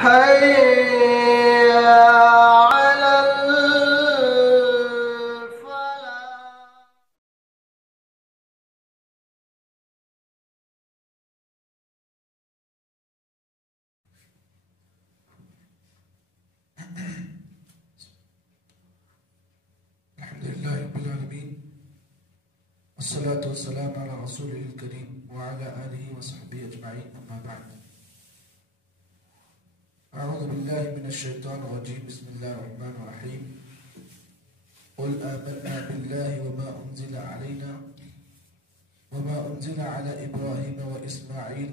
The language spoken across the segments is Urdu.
حي على الفلاح. الحمد لله رب العالمين والصلاة والسلام على رسوله الكريم وعلى آله وصحبه أجمعين أما بعد أعوذ بالله من الشيطان الرجيم بسم الله الرحمن الرحيم قل آمنا بالله وما أنزل علينا وما أنزل على إبراهيم وإسماعيل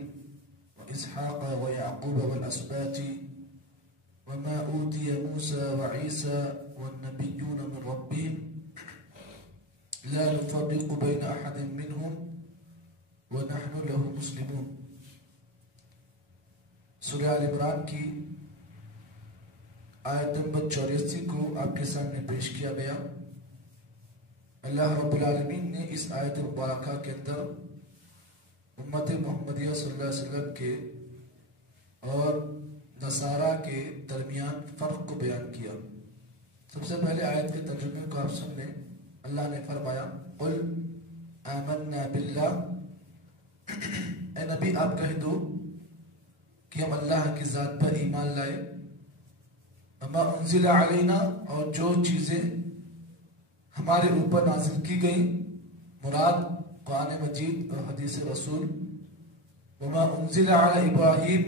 وإسحاق ويعقوب والأسباط وما أوتي موسى وعيسى والنبيون من ربهم لا نفرق بين أحد منهم ونحن له مسلمون. سورہ آل عمران کی آیت نمبر 84 کو آپ کے سامنے پیش کیا گیا. اللہ رب العالمین نے اس آیت مبارکہ کے اندر امت محمدیہ صلی اللہ علیہ وسلم کے اور نصارہ کے درمیان فرق کو بیان کیا. سب سے پہلے آیت کے ترجمے کو آپ سن لیں. اللہ نے فرمایا قل آمنا باللہ، اے نبی آپ کہہ دو کہ ہم اللہ کی ذات پر ایمان لائے. وما انزل علینا، اور جو چیزیں ہمارے اوپر نازل کی گئیں، مراد قرآن مجید اور حدیث رسول. وما انزل علی ابراہیم،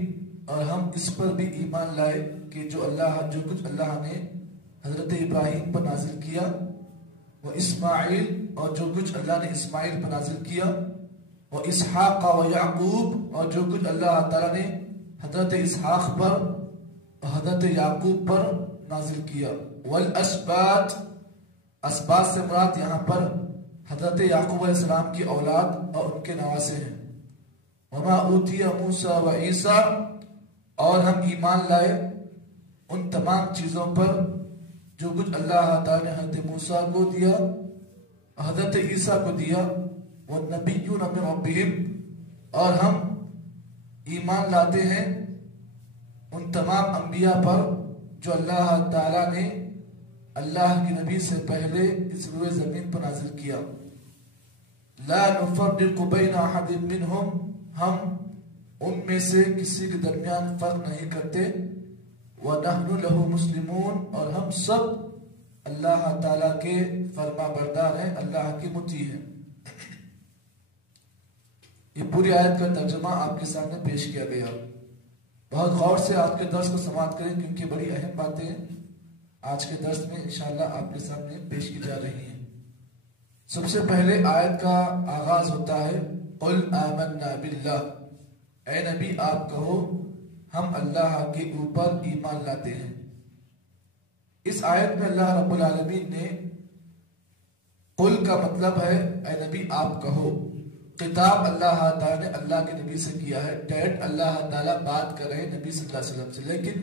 اور ہم اس پر بھی ایمان لائے کہ جو کچھ اللہ نے حضرت ابراہیم پر نازل کیا، وہ اسماعیل، اور جو کچھ اللہ نے اسماعیل پر نازل کیا، وہ اسحاق و یعقوب، اور جو کچھ اللہ تعالیٰ نے حضرت اسحاق پر اور حضرت یعقوب پر نازل کیا. والاسباط، اسباط سے مراد یہاں پر حضرت یعقوب علیہ السلام کی اولاد اور ان کے نواسے ہیں. وما اوتی موسیٰ و عیسیٰ، اور ہم ایمان لائے ان تمام چیزوں پر جو کچھ اللہ تعالیٰ نے حضرت موسیٰ کو دیا، حضرت عیسیٰ کو دیا. والنبیون من ربہم، اور ہم ایمان لاتے ہیں ان تمام انبیاء پر جو اللہ تعالیٰ نے اللہ کی نبی سے پہلے اس روئے زمین پر نازل کیا. لا نفرق بین احد منہم، ہم ان میں سے کسی کے درمیان فرق نہیں کرتے. وَنَحْنُ لَهُ مُسْلِمُونَ، اور ہم سب اللہ تعالیٰ کے فرما بردار ہیں، اللہ کی مطیع ہیں. یہ پوری آیت کا ترجمہ آپ کے سامنے پیش کیا گیا. بہت غور سے آپ کے درس کو سماعت کریں کیونکہ بڑی اہم باتیں آج کے درس میں انشاءاللہ آپ کے سامنے پیش کی جا رہی ہیں. سب سے پہلے آیت کا آغاز ہوتا ہے قل آمنا باللہ، اے نبی آپ کہو ہم اللہ کے اوپر ایمان لاتے ہیں. اس آیت میں اللہ رب العالمین نے قل کا مطلب ہے اے نبی آپ کہو. خطاب اللہ تعالیٰ نے اللہ کے نبی سے کیا ہے. ڈائریکٹ اللہ تعالیٰ بات کر رہے ہیں نبی صلی اللہ علیہ وسلم سے، لیکن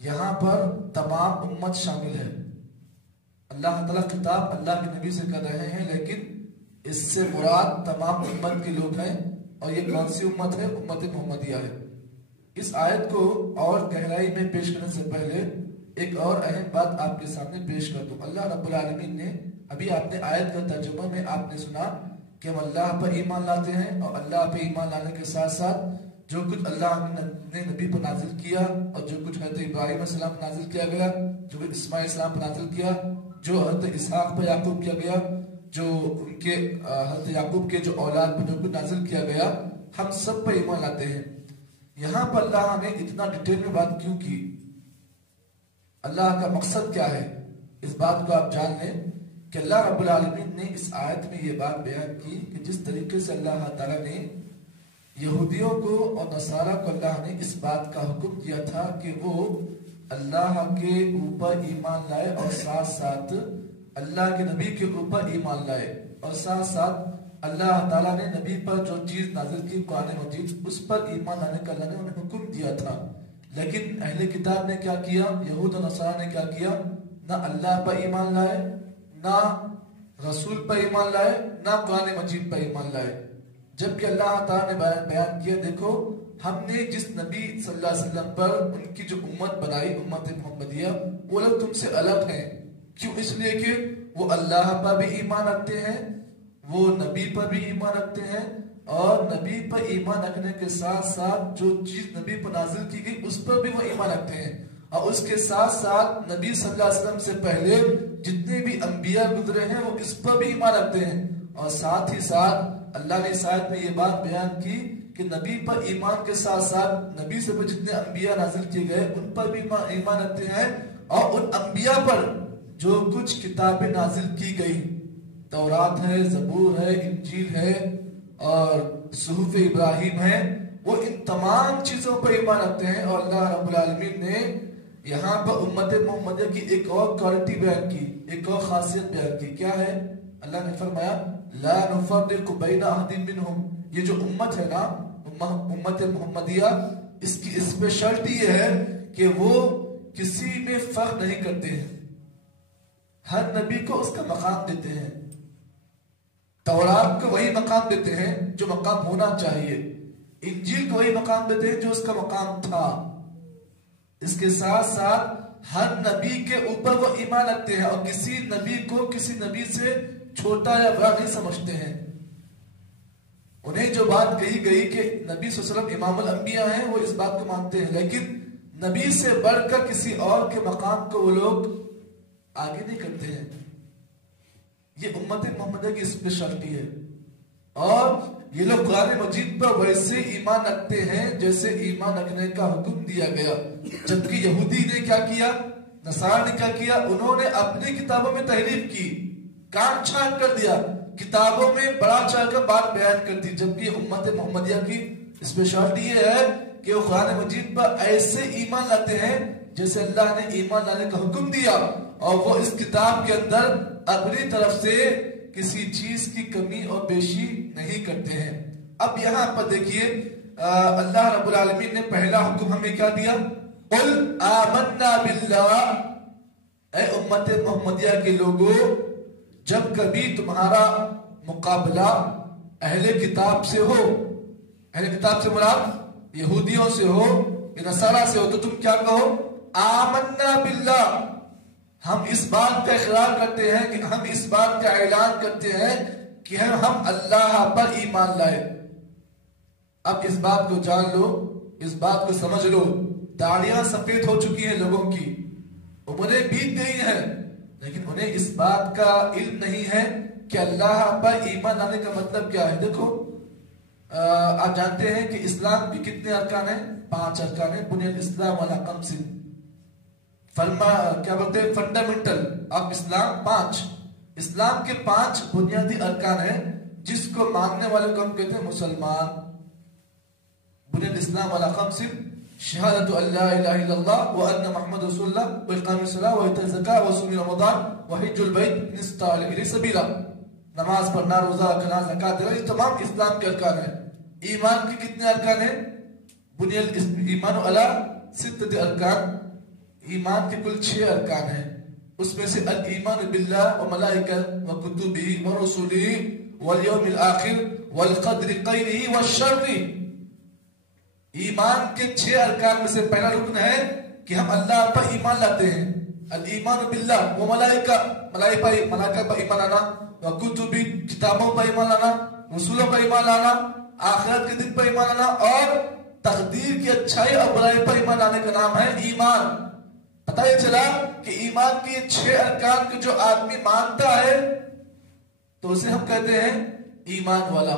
یہاں پر تمام امت شامل ہے. اللہ تعالیٰ خطاب اللہ کے نبی سے کر رہے ہیں، لیکن اس سے مراد تمام امت کے لوگ ہیں. اور یہ کون سی امت ہے؟ امت محمدیہ ہے. اس آیت کو اور گہرائی میں پیش کرنے سے پہلے ایک اور اہم بات آپ کے سامنے پیش کر دوں. اللہ رب العالمین نے ابھی آپ نے آیت کا ترجمہ میں آپ نے سنا کہ ہم اللہ پر ایمان لاتے ہیں، اور اللہ پہ ایمان لانے کے ساتھ ساتھ جو کچھ اللہ نے نبی پر نازل کیا، اور جو کچھ حضرت ابراہیم علیہ السلام پر نازل کیا گیا، جو کچھ اسماعیل علیہ السلام پر نازل کیا، جو حضرت اسحاق پر یعقوب کیا گیا، جو ان کے حضرت یعقوب کے جو اولاد پر جو کچھ نازل کیا گیا، ہم سب پر ایمان لاتے ہیں. یہاں پر اللہ نے اتنا ڈیٹیل میں بات کیوں کی؟ اللہ کا مقصد کیا ہے؟ اس بات کو آپ جان لیں کہ اللہ رب العالمین نے اس آیت میں یہ بات بیان کی کہ جس طریقے سے اللہ تعالیٰ نے یہودیوں کو اور نصارہ کو اللہ نے اس بات کا حکم دیا تھا کہ وہ اللہ کے اوپر ایمان لائے، اور ساتھ ساتھ اللہ کے نبی کے اوپر ایمان لائے، اور ساتھ ساتھ اللہ تعالیٰ نے نبی پر جو چیز نازل کی قرآن مجید اس پر ایمان لانے کا اللہ نے انہیں حکم دیا تھا. لیکن اہل کتاب نے کیا کیا؟ یہود و نصارہ نے کیا کیا؟ نہ اللہ پر ایمان لائے، نہ رسول پر ایمان لائے، نہ قرآن مجید پر ایمان لائے. جبکہ اللہ تعالیٰ نے بیان کیا دیکھو ہم نے جس نبی صلی اللہ علیہ وسلم پر ان کی جو امت بنائی، امت محمدیہ، وہ لوگ تم سے الگ ہیں. کیوں؟ اس لیے کہ وہ اللہ پر بھی ایمان رکھتے ہیں، وہ نبی پر بھی ایمان رکھتے ہیں، اور نبی پر ایمان رکھنے کے ساتھ ساتھ جو چیز نبی پر نازل کی گئی اس پر بھی وہ ایمان رکھتے ہیں، اور اس کے ساتھ ساتھ نبی صلی اللہ علیہ وسلم سے پہلے جتنے بھی انبیاء گزرے ہیں وہ اس پر بھی ایمان رکھتے ہیں. اور ساتھ ہی ساتھ اللہ نے اس آیت میں یہ بات بیان کی کہ نبی پر ایمان کے ساتھ ساتھ نبی سے جتنے انبیاء نازل کیے گئے ان پر بھی ایمان رکھتے ہیں، اور ان انبیاء پر جو کچھ کتابیں نازل کی گئی، تورات ہے، زبور ہے، انجیل ہے اور صحف ابراہیم ہے، وہ ان تمام چیزوں پر ایمان رکھتے ہیں. اور اللہ رب العالمین نے یہاں پر امت محمدیہ کی ایک اور کوالٹی بیان کی، ایک اور خاصیت بیان کی. کیا ہے؟ اللہ نے فرمایا لا نفرق بین احد منہم. یہ جو امت ہے نا، امت محمدیہ، اس کی اسپیشلٹی یہ ہے کہ وہ کسی میں فرق نہیں کرتے ہیں، ہر نبی کو اس کا مقام دیتے ہیں. تورات کو وہی مقام دیتے ہیں جو مقام ہونا چاہیے، انجیل کو وہی مقام دیتے ہیں جو اس کا مقام تھا. اس کے ساتھ ساتھ ہر نبی کے اوپر وہ ایمان رکھتے ہیں، اور کسی نبی کو کسی نبی سے چھوٹا یا بڑا نہیں سمجھتے ہیں. انہیں جو بات کہی گئی کہ نبی صلی اللہ علیہ وسلم امام الانبیاء ہیں، وہ اس بات کو مانتے ہیں، لیکن نبی سے بڑھ کر کسی اور کے مقام کو وہ لوگ آگے نہیں کرتے ہیں. یہ امت محمدیہ کی اسپیشلٹی ہے. اور یہ لوگ قرآن مجید پر ویسے ایمان رکھتے ہیں جیسے ایمان رکھنے کا حکم دیا گیا. جبکہ یہودی نے کیا کیا، نصارہ نے کیا کیا، انہوں نے اپنی کتابوں میں تحریف کی، کاٹ چھانٹ کر دیا، کتابوں میں بڑا چڑھ کر بات بیان کر دی. جبکہ امت محمدیہ کی اسپیشلٹی یہ ہے کہ وہ قرآن مجید پر ایسے ایمان لاتے ہیں جیسے اللہ نے ایمان لانے کا حکم دیا، اور وہ اس کتاب کے اندر اپنی طرف سے کسی چیز کی کمی اور بیشی نہیں کرتے ہیں. اب یہاں پر دیکھیے اللہ رب العالمین نے پہلا حکم ہمیں کیا دیا؟ قل آمنا باللہ. اے امت محمدیہ کے لوگوں، جب کبھی تمہارا مقابلہ اہل کتاب سے ہو، اہل کتاب سے مراد یہودیوں سے ہو یا نصارہ سے ہو، تو تم کیا کہو؟ آمنا باللہ. ہم اس بات کا اقرار کرتے ہیں کہ ہم اس بات کا اعلان کرتے ہیں کہ ہم اللہ پر ایمان لائے. اب اس بات کو جان لو، اس بات کو سمجھ لو. داڑیاں سفید ہو چکی ہیں لوگوں کی، عمریں بیت گئی ہیں، لیکن انہیں اس بات کا علم نہیں ہے کہ اللہ پر ایمان لانے کا مطلب کیا ہے. دیکھو آپ جانتے ہیں کہ اسلام کے کتنے ارکان ہیں؟ 5 ارکان ہیں. بنی الاسلام علی 5. کیا بولتے ہیں؟ فنڈامنٹل آف اسلام 5. اسلام کے 5 بنیادی ارکان ہیں جس کو ماننے والے کو ہم کہتے ہیں مسلمان. بنی الاسلام علی 5 شہادت ان لا الہ الا اللہ وان محمد رسول اللہ واقام الصلاۃ وایتاء الزکاۃ وصوم رمضان وحج البیت ان استطاع الیہ سبیلا. نماز پڑھنا، روزہ رکھنا، زکات دینا، یہ تمام اسلام کے ارکان ہیں. ایمان کے کتنے ارکان ہیں؟ بنی الایمان علی 6 ارکان. ایمان کے کل 6 ارکان ہیں. اس میں سے الایمان باللہ وملائکہ وکتبہ ورسلہ والیوم الآخر والقدر خیرہ وشرہ. ایمان کے 6 ارکان میں سے پہلا رکن ہے کہ ہم اللہ پر ایمان لاتے ہیں. الایمان باللہ وملائکہ، ملائکہ پر ایمان لانا، وکتب کتابوں پر ایمان لانا، رسولوں پر ایمان لانا، آخرت کے دن پر ایمان لانا، اور تقدیر کی اچھائی اور برائی پر ایمان لانے کا نام ہے ایمان. پتہ یہ چلا کہ ایمان کی 6 ارکان کو جو آدمی مانتا ہے تو اسے ہم کہتے ہیں ایمان والا،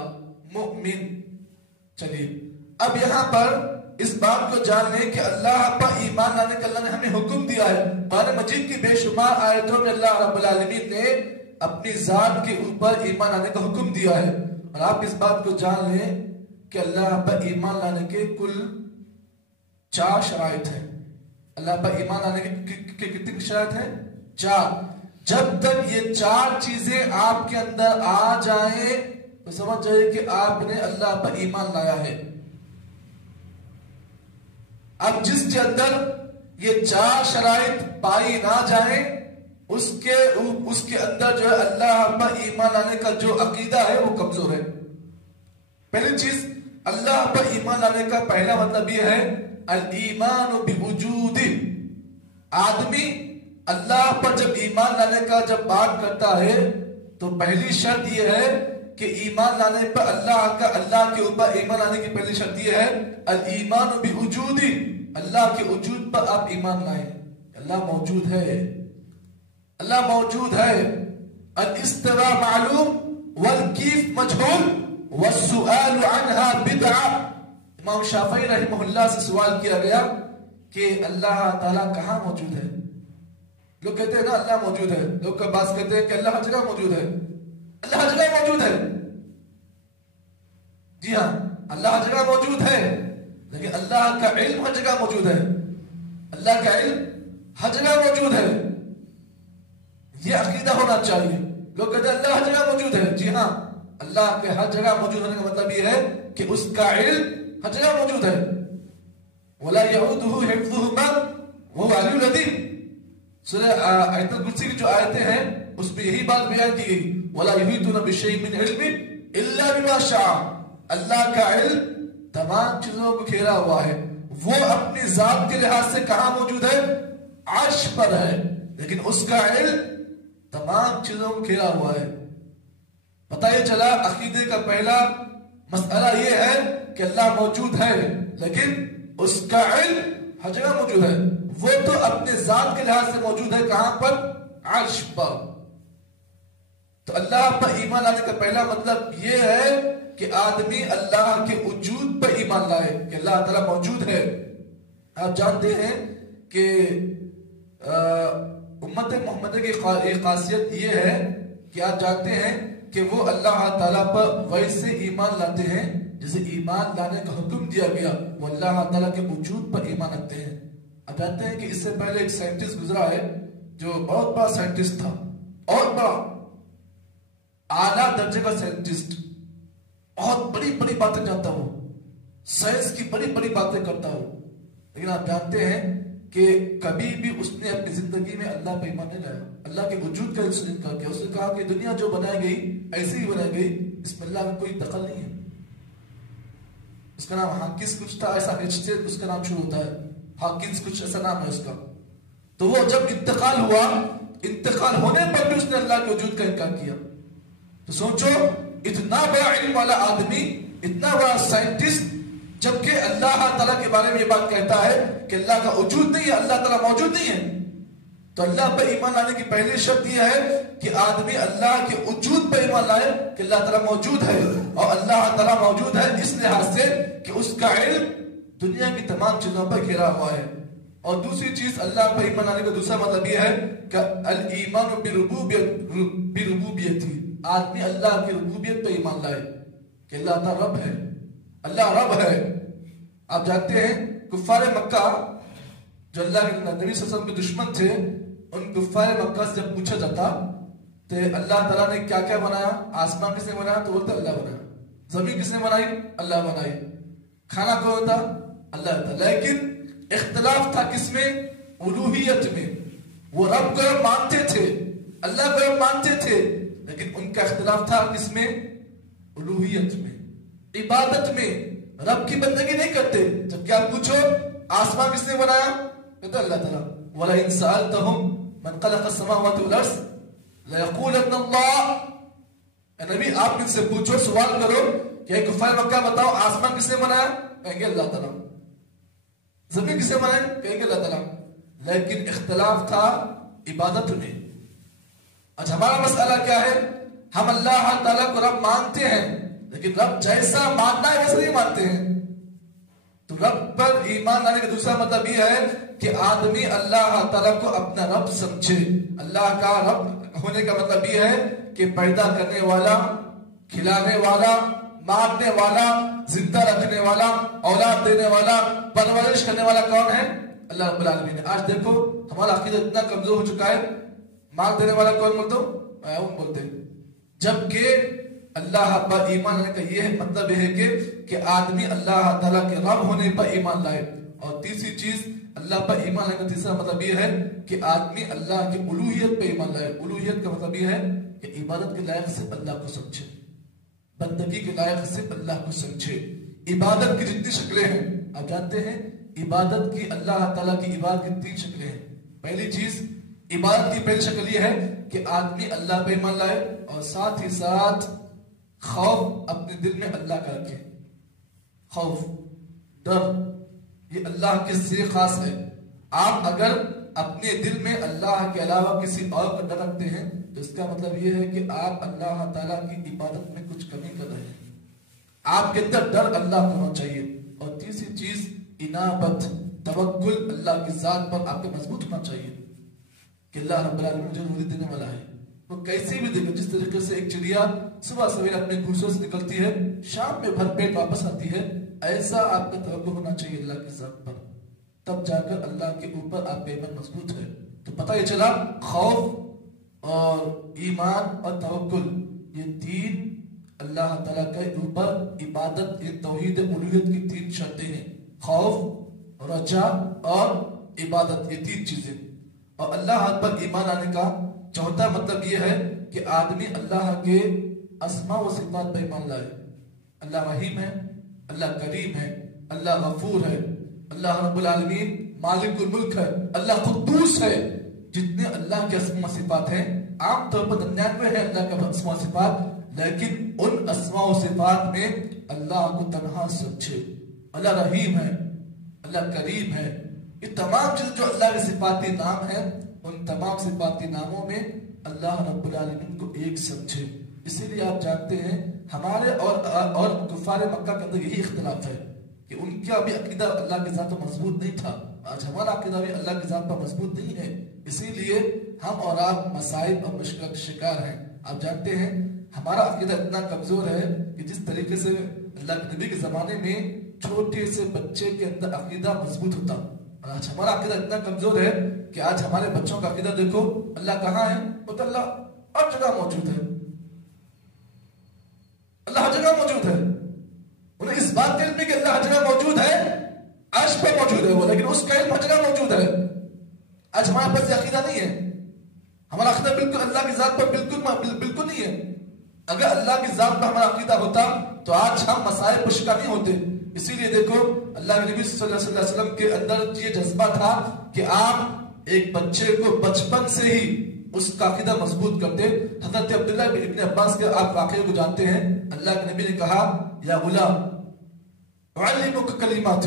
مؤمن. چلیے اب یہاں پر اس بات کو جان لیں کہ اللہ پر ایمان لانے کا اللہ نے ہمیں حکم دیا ہے. قرآن مجید کی بے شمار آیتوں میں اللہ رب العالمین نے اپنی ذات کے اوپر ایمان لانے کا حکم دیا ہے. اور آپ اس بات کو جان لیں کہ اللہ پر ایمان لانے کے کل 4 شرائط ہیں. اللہ پر ایمان لانے کے کتنی شرائط ہیں؟ 4. جب تک یہ 4 چیزیں آپ کے اندر آ جائیں تو سمجھ جائے کہ آپ نے اللہ پر ایمان لایا ہے. اب جس کے اندر یہ 4 شرائط پائی نہ جائیں اس کے اندر جو ہے اللہ پر ایمان لانے کا جو عقیدہ ہے وہ کمزور ہے. پہلی چیز اللہ پر ایمان لانے کا پہلا مطلب یہ ہے الایمان بوجود. آدمی اللہ پر جب ایمان لانے کا جب بات کرتا ہے تو پہلی شرط یہ ہے کہ ایمان لانے پر اللہ کے اوپر ایمان لانے کی پہلی شرط یہ ہے الایمان بوجود. اللہ کے وجود پر آپ ایمان لائیں. اللہ موجود ہے، اللہ موجود ہے. الاستواء معلوم والکیف مجہول والسؤال عنها بدعہ. امام شافعی رحمہ اللہ سے سوال کیا گیا کہ اللہ تعالیٰ کہاں موجود ہے؟ لوگ کہتے ہیں نا اللہ موجود ہے، لوگ کا بات کہتے ہیں کہ اللہ ہر جگہ موجود ہے. اللہ ہر جگہ موجود ہے. جی ہاں، اللہ ہر جگہ موجود ہے، لیکن اللہ کا علم ہر جگہ موجود ہے. اللہ کا علم ہر جگہ موجود ہے. یہ عقیدہ ہونا چاہیے. لوگ کہتے ہیں اللہ ہر جگہ موجود ہے. جی ہاں، اللہ کے ہر جگہ موجود ہونے کا مطلب یہ ہے کہ اس کا علم ہر جگہ موجود ہے. وَلَا يَعُودُهُ حِفْظُهُمَا وَهُوَ الْعَلِيُّ الْعَظِيمُ. سورہ آیت الکرسی کی جو آیتیں ہیں اس میں یہی بات بیان کی گئی. وَلَا يُحِيطُونَ بِشَيْءٍ مِّنْ عِلْمِهِ إِلَّا بِمَا شَاءَ. اللہ کا علم تمام چیزوں کو گھیرا ہوا ہے. وہ اپنی ذات کے لحاظ سے کہاں موجود ہے؟ عرش پر ہے، لیکن اس کا علم تمام چیزوں کو گھیرا ہوا ہے. پتہ یہ چلا عقیدے کا پہلا مسئلہ یہ ہے کہ اللہ موجود ہے، لیکن اس کا علم ہر جگہ موجود ہے. وہ تو اپنے ذات کے لحاظ سے موجود ہے کہاں پر؟ عرش پر. تو اللہ پر ایمان لانے کا پہلا مطلب یہ ہے کہ آدمی اللہ کے وجود پر ایمان لائے کہ اللہ تعالیٰ موجود ہے. آپ جانتے ہیں کہ امت محمد کی ایک خاصیت یہ ہے کہ آپ جانتے ہیں کہ وہ اللہ تعالیٰ پر ویسے ایمان لاتے ہیں جسے ایمان لانے کا حکم دیا گیا. وہ اللہ تعالیٰ کے وجود پر ایمان رکھتے ہیں. آپ جانتے ہیں کہ اس سے پہلے ایک سائنٹسٹ گزرا ہے جو بہت بڑا سائنٹسٹ تھا، بہت بڑا اعلیٰ درجے کا سائنٹسٹ، بہت بڑی بڑی باتیں جانتا ہو، سائنس کی بڑی بڑی باتیں کرتا ہو. لیکن آپ جانتے ہیں کہ کبھی بھی اس نے اپنی زندگی میں اللہ پہ ایمان نہیں لایا. اللہ کے وجود کا انکار کیا. اس نے کہا کہ دنیا جو بنائی گئی ایسی ہی بنائی گئی، اس میں اللہ کا کوئی دخل نہیں ہے. اس کا نام ہاکنس کچھ تھا، ایسا ایچ سے اس کا نام شروع ہوتا ہے، ہاکنس کچھ ایسا نام ہے اس کا. تو وہ جب انتقال ہوا، انتقال ہونے پر بھی اس نے اللہ کے وجود کا انکار کیا. تو سوچو اتنا بڑا علم والا آدمی، اتنا بڑا سائنٹسٹ، جبکہ اللہ تعالیٰ کے بارے میں یہ بات کہتا ہے کہ اللہ کا وجود نہیں ہے، اللہ تعالیٰ موجود نہیں ہے. تو اللہ پر ایمان لانے کی پہلی شرط یہ ہے کہ آدمی اللہ کے وجود پر ایمان لائے کہ اللہ تعالیٰ موجود ہے. اور اللہ تعالیٰ موجود ہے اس لحاظ سے کہ اس کا علم دنیا کی تمام چیزوں پر گھیرا ہوا ہے. اور دوسری چیز اللہ پر ایمان لانے کا دوسرا مطلب یہ ہے کہ الایمان بربوبیت. آدمی اللہ کی ربوبیت پر ایمان لائے کہ اللہ تعالیٰ رب ہے، اللہ رب ہے. آپ جانتے ہیں کفار مکہ جو اللہ کے نبی صلی اللہ علیہ وسلم کے دشمن تھے، ان کفار مکہ سے جب پوچھا جاتا تو اللہ تعالیٰ نے کیا کیا بنایا، آسمان کس نے بنایا، تو بولتا اللہ بنایا. زمین کس نے بنائی، اللہ بنائی. کھانا کون ہوتا، اللہ تھا. لیکن اختلاف تھا کس میں، الوہیت میں. وہ رب کو رب مانتے تھے، اللہ کو رب مانتے تھے، لیکن ان کا اختلاف تھا کس میں، الوہیت میں، عبادت میں. رب کی بندگی نہیں کرتے. جب کیا پوچھو آسمان کس نے بنایا، کہتے اللہ تعالیٰ. وَلَئِن سَأَلْتَهُمْ مَنْ خَلَقَ السَّمَاوَاتِ وَالْأَرْضَ لَيَقُولَنَّ اللَّهُ. اے نبی آپ ان سے پوچھو، سوال کرو کہ کفار مکہ بتاؤ آسمان کس نے بنایا، کہیں گے اللہ تعالیٰ. زمین کس نے بنایا، کہیں گے اللہ تعالیٰ. لیکن اختلاف تھا عبادت میں. اچھا ہمارا مسئلہ کیا ہے، ہم اللہ تعالیٰ کو رب مانتے ہیں، لیکن رب جیسا ماننا ہے ویسا نہیں مانتے ہیں. تو رب پر ایمان لانے کا دوسرا مطلب یہ ہے کہ آدمی اللہ تعالیٰ کو اپنا رب سمجھے. اللہ کا رب ہونے کا مطلب یہ ہے کہ پیدا کرنے والا، کھلانے والا، مارنے والا، زندہ رکھنے والا، اولاد دینے والا، پرورش کرنے والا کون ہے، اللہ رب العالمین. آج دیکھو ہمارا عقیدہ اتنا کمزور ہو چکا ہے، مال دینے والا کون بولتے ہیں. جبکہ اللہ پر ایمان لانے کا یہ مطلب ہے کہ آدمی اللہ تعالیٰ کے رب ہونے پر ایمان لائے. اور تیسری چیز اللہ پر ایمان لانے کا تیسرا مطلب یہ ہے کہ آدمی اللہ کی الوہیت پر ایمان لائے. الوہیت کا مطلب یہ ہے کہ عبادت کے لائق صرف اللہ کو سمجھے، بندگی کے لائق صرف اللہ کو سمجھے. عبادت کی جتنی شکلیں ہیں، آپ جانتے ہیں عبادت کی، اللہ تعالیٰ کی عبادت کی 3 شکلیں ہیں۔ پہلی چیز عبادت کی پہلی شکل یہ ہے کہ آدمی اللہ پہ ایمان لائے اور ساتھ ہی ساتھ خوف اپنے دل میں اللہ کا رکھے۔ خوف، ڈر، یہ اللہ کے سے خاص ہے۔ آپ اگر اپنے دل میں اللہ کے علاوہ کسی اور کا ڈر رکھتے ہیں تو اس کا مطلب یہ ہے کہ آپ اللہ تعالیٰ کی عبادت میں کچھ کمی کر رہے ہیں۔ آپ کے اندر ڈر اللہ کو ہونا چاہیے۔ اور تیسری چیز انابت، توکل اللہ کی ذات پر آپ کے مضبوط ہونا چاہیے کہ اللہ رب العالمین مجھے روزی دینے والا ہے، وہ کیسے بھی دے گا۔ جس طریقے سے ایک چڑیا صبح سویرے اپنے گھونسلے سے نکلتی ہے، شام میں بھر پیٹ واپس آتی ہے، ایسا آپ کا توقع ہونا چاہیے اللہ کی ذات پر، تب جا کر اللہ کے اوپر آپ کا ایمان مضبوط ہے۔ تو پتہ یہ چلا خوف اور ایمان اور توکل، یہ 3 اللہ تعالیٰ کے اوپر عبادت، یہ توحید الوہیت کی 3 شرطیں ہیں، خوف، رجا اور عبادت، یہ 3 چیزیں۔ اور اللہ پر ایمان آنے کا چوتھا مطلب یہ ہے کہ آدمی اللہ کے اسماء و صفات پر ایمان لائے۔ اللہ رحیم ہے، اللہ کریم ہے، اللہ غفور ہے، اللہ رب العالمین مالک الملک ہے، اللہ قدوس ہے۔ جتنے اللہ کے اسماء و صفات ہیں، عام طور پر 99 ہے اللہ کے اسماء و صفات، لیکن ان اسماء و صفات میں اللہ کو تنہا سمجھے۔ اللہ رحیم ہے، اللہ کریم ہے، یہ تمام چیز جو اللہ کے صفاتی نام ہیں، ان تمام صفاتی ناموں میں اللہ رب العالمین کو ایک سمجھے۔ اسی لیے آپ جانتے ہیں ہمارے اور کفار مکہ کے اندر یہی اختلاف ہے کہ ان کا بھی عقیدہ اللہ کی ذات پر مضبوط نہیں تھا۔ آج ہمارا عقیدہ بھی اللہ کی ذات پر مضبوط نہیں ہے، اسی لیے ہم اور آپ مسائل اور مشکلات کے شکار ہیں۔ آپ جانتے ہیں ہمارا عقیدہ اتنا کمزور ہے کہ جس طریقے سے اللہ کے نبی کے زمانے میں چھوٹے سے بچے کے اندر عقیدہ مضبوط ہوتا، اور آج ہمارا عقیدہ اتنا کمزور ہے کہ آج ہمارے بچوں کا عقیدہ دیکھو اللہ کہاں ہے، وہ تو اللہ ہر جگہ موجود ہے، اللہ ہر جگہ موجود ہے۔ انہیں اس بات کا علم ہے کہ اللہ ہر جگہ موجود ہے، عرش پہ موجود ہے وہ، لیکن اس کا علم ہر جگہ موجود ہے۔ آج ہمارے پاس یہ عقیدہ نہیں ہے، ہمارا عقیدہ بالکل اللہ کی ذات پر بالکل نہیں ہے۔ اگر اللہ کی ذات پر ہمارا عقیدہ ہوتا تو آج ہم مسائل پر شکار نہیں ہوتے۔ اسی لیے دیکھو اللہ کے نبی صلی اللہ علیہ وسلم کے اندر یہ جذبہ تھا کہ آپ ایک بچے کو بچپن سے ہی اس کا عقیدہ مضبوط کرتے۔ حضرت عبداللہ ابن عباس کے آپ واقعے کو جانتے ہیں، اللہ کے نبی نے کہا یا غلام اعلمک کلمات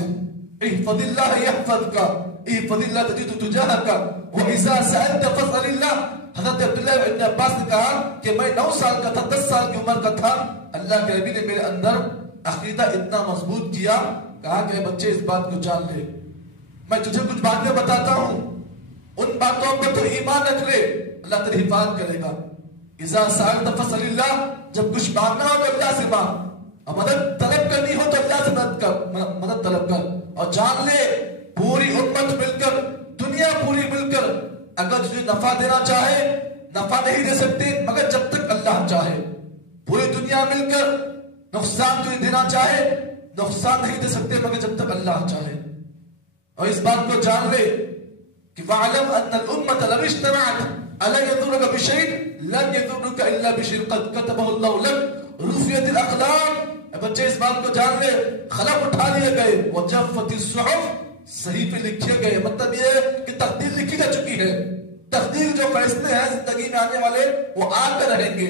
احفظ اللہ یحفظک احفظ اللہ تجد تجاہک واذا سألت فاسأل اللہ۔ حضرت عبداللہ ابن عباس نے کہا کہ میں 9 سال کا تھا، 10 سال کی عمر کا تھا، اللہ کے نبی نے میرے اندر عقیدہ اتنا مضبوط کیا، کہا کہ بچے اس بات کو جان لے، میں تجھے کچھ باتیں بتاتا ہوں، ان باتوں پر تو ایمان رکھ لے، اللہ تیری حفاظت کرے گا۔ اذا سألت فاسأل اللہ، جب کچھ مانگنا ہو تو اللہ سے مانگ، اور مدد طلب کرنی ہو تو اللہ سے مدد طلب کر، اور جان لے پوری امت مل کر، دنیا پوری مل کر اگر تجھے نفع دینا چاہے نفع نہیں دے سکتے مگر جب تک اللہ چاہے، پوری دنیا مل کر نقصان تجھے دینا چاہے نقصان نہیں دے سکتے مگر جب تک اللہ چاہے۔ اور اس بات کو جان لے کہ وَعْلَمْ أَنَّ الْأُمَّةَ لَوِ اجْتَمَعَتْ عَلَىٰ أَن يَضُرُّوكَ بِشَيْءٍ لَّن يَضُرُّوكَ إِلَّا بِشَيْءٍ قَدْ كَتَبَهُ اللَّهُ لَكَ رُفِعَتِ الْأَقْلَامُ۔ بچے اس بات کو جان لے، قلم اٹھا لیے گئے، وَجَفَّتِ الصُّحُفُ، صحیفے لکھے گئے، مطلب یہ ہے کہ تقدیر لکھی جا چکی ہے، تقدیر جو فیصلے ہیں زندگی میں آنے والے وہ آ کر رہیں گے۔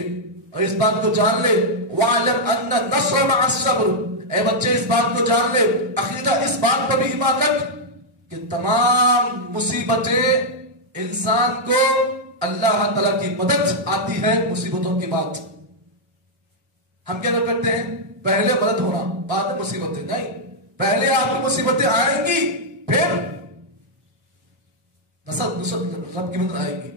اور اس بات کو جان لے وَعْلَمْ أَنَّ النَّصْرَ مَعَ الصَّبْرِ، اے بچے اس بات کو جان لے، عقیدہ اس بات پر بھی ایمان رکھ کہ تمام مصیبتیں انسان کو اللہ تعالیٰ کی مدد آتی ہے مصیبتوں کے بعد۔ ہم کیا کرتے ہیں، پہلے مدد ہونا بعد میں مصیبتیں، نہیں، پہلے آپ کی مصیبتیں آئیں گی پھر نصرت رب کی مدد آئے گی۔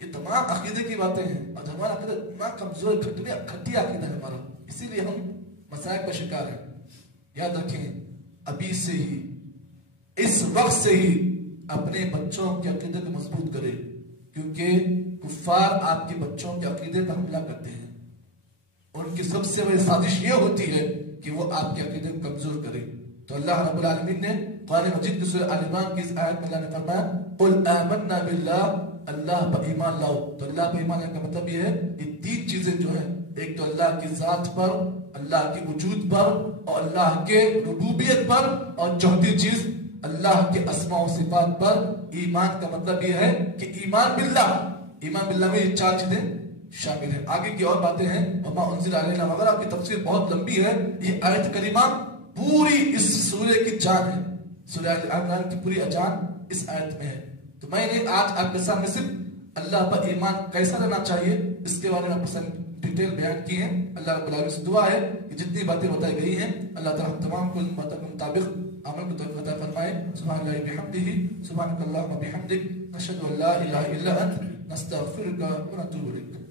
یہ تمام عقیدے کی باتیں ہیں، اور ہمارا عقیدہ اتنا کمزور کھٹیا عقیدہ ہے ہمارا، اسی لیے ہم مسائل کا شکار ہیں۔ یاد رکھیں ابھی سے ہی، اس وقت سے ہی اپنے بچوں کے عقیدے کو مضبوط کرے، کیونکہ کفار آپ کے بچوں کے عقیدے پر حملہ کرتے ہیں، ان کی سب سے بڑی سازش یہ ہوتی ہے کہ وہ آپ کے عقیدے کو کمزور کرے۔ تو اللہ رب العالمین نے قرآن مجید کی سورہ آل عمران کی اس آیت میں اللہ نے فرمایا قُلْ آمَنَّا بِاللَّهِ، اللہ پر ایمان لاؤ۔ تو اللہ پر ایمان لانے کا مطلب یہ ہے یہ 3 چیزیں جو ہیں، ایک تو اللہ کی ذات پر اللہ کے وجود پر اور اللہ کے ربوبیت پر، اور چوتھی چیز اللہ کے اسماء و صفات پر۔ ایمان کا مطلب یہ ہے کہ ایمان باللہ، ایمان باللہ میں یہ چار چیزیں شامل ہیں۔ آگے کی اور باتیں ہیں، وما انزل علینا وغیرہ کی تفسیر بہت لمبی ہے۔ یہ آیت کریمہ پوری اس سورہ کی جان ہے، سورہ آل عمران کی پوری جان اس آیت میں ہے۔ تو میں نے آج آپ کے سامنے صرف اللہ پر ایمان کیسا رہنا چاہیے اس کے بارے میں آپ کو ڈیٹیل بیان کی ہیں۔ اللہ رب العالمین سے دعا ہے کہ جتنی باتیں بتائی گئی ہیں اللہ تعالیٰ تمام کو ان باتوں کے مطابق عمل کو توفیق عطا فرمائے۔ سبحان اللہ بحمدہ، سبحانک اللہم بحمدک، نشہد ان لا الہ الا انت، نستغفرک ونتوب الیک۔